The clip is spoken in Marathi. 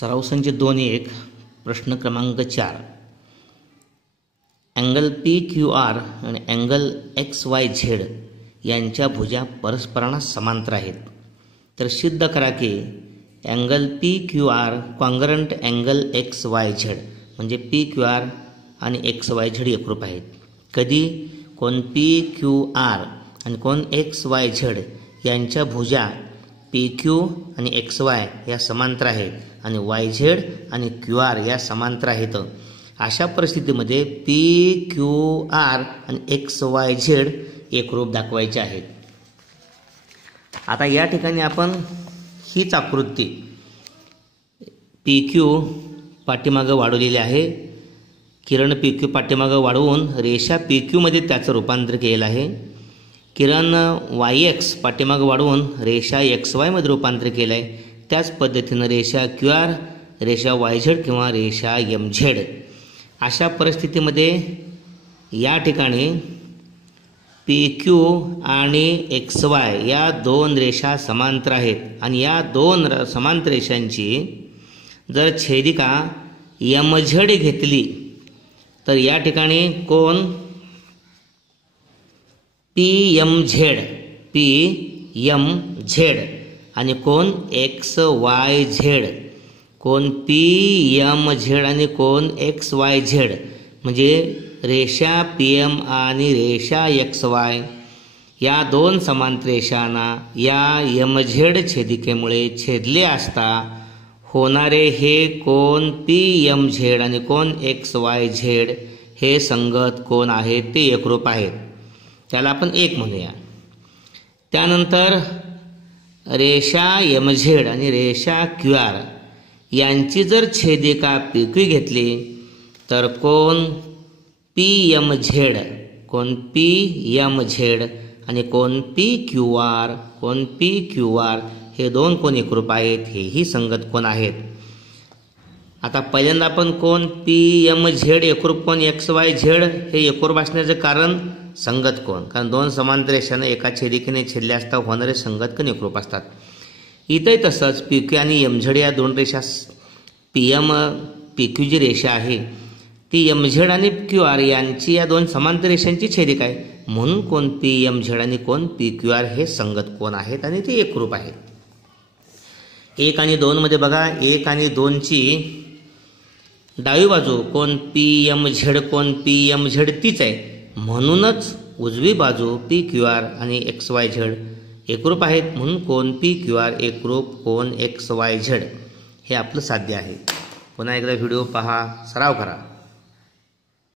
सराव संच 2-1 प्रश्न क्रमांक 4 अँगल पी क्यू आर आणि अँगल एक्स वाय झेड यांच्या भुजा परस्परांना समांतर आहेत. तर सिद्ध करा की angle P Q R congruent angle X Y Z म्हणजे पी क्यू आर आणि एक्स वाय झेड एकरूप आहेत. कधी कोण पी क्यू आर आणि कोण एक्स वाय झेड यांच्या भुजा पी क्यू आणि एक्स वाय या समांतर आहेत आणि वाय झेड आणि क्यू आर या समांतर आहेत. अशा परिस्थितीमध्ये पी क्यू आर आणि एक्स वाय झेड एकरूप दाखवायचे आहेत. आता या ठिकाणी आपण हीच आकृती पी क्यू पाठीमागं वाढवलेली आहे. किरण पी क्यू पाठीमागं वाढवून रेषा पी क्यूमध्ये त्याचं रूपांतर केलेलं आहे. किरण वाय एक्स पाठीमागं वाढवून रेषा एक्स वायमध्ये रूपांतर केलं आहे. त्याच पद्धतीनं रेषा क्यू आर, रेषा वाय झेड किंवा रेषा एम झेड. अशा परिस्थितीमध्ये या ठिकाणी पी क्यू आणि एक्स वाय या दोन रेषा समांतर आहेत आणि या दोन समांतर रेषांची जर छेदिका एम झेड घेतली तर या ठिकाणी कोण पी एम झेड आणि कोण एक्स वाय झेड, कोण पी एम झेड आणि कोण एक्स वाय झेड म्हणजे रेषा पी एम आणि रेषा एक्स वाय या दोन समांतर रेषांना या एम झेड छेदिकेमुळे छेदले असता होणारे हे कोण पी एम झेड आणि कोण एक्स वाय झेड हे संगत कोण आहेत ते एकरूप आहेत. त्याला आपण एक म्हणूया. त्यानंतर रेषा एम झेड आणि रेषा क्यू आर यांची जर छेदिका पी क्यू घेतली तर कोण पी एम झेड, कोण पी एम झेड आणि कोण पी क्यू आर हे दोन कोण एकरूप आहेत, हेही संगत कोण आहेत. आता पहिल्यांदा आपण कोण पी एम झेड एकरूप कोण एक्स वाय झेड हे एकरूप असण्याचं कारण संगत कोण, कारण दोन समांतर रेषांना एका छेदिकेने छेदले असता होणारे संगत कोण एकरूप असतात. इथंही तसंच पी क्यू आणि एम झेड या दोन रेषा पी क्यू जी रेषा आहे ती एम झेड आणि क्यू आर यांची या दोन समांतर रेषांची छेदिका आहे. म्हणून कोण पी एम झेड आणि कोण पी क्यू आर हे संगत कोण आहेत आणि ते एकरूप आहेत. 1 आणि 2 मध्ये बघा 1 आणि 2 ची डावी बाजू कोण पी एम झेड कोण पी एम झेड तीच आहे. म्हणूनच उजवी बाजू पी क्यू आर आणि एक्स वाय झेड एकरूप आहेत. म्हणून कोण पी क्यू आर एकरूप कोण एक्स वाय झेड हे आपलं साध्य आहे. पुन्हा एकदा व्हिडिओ पहा, सराव करा.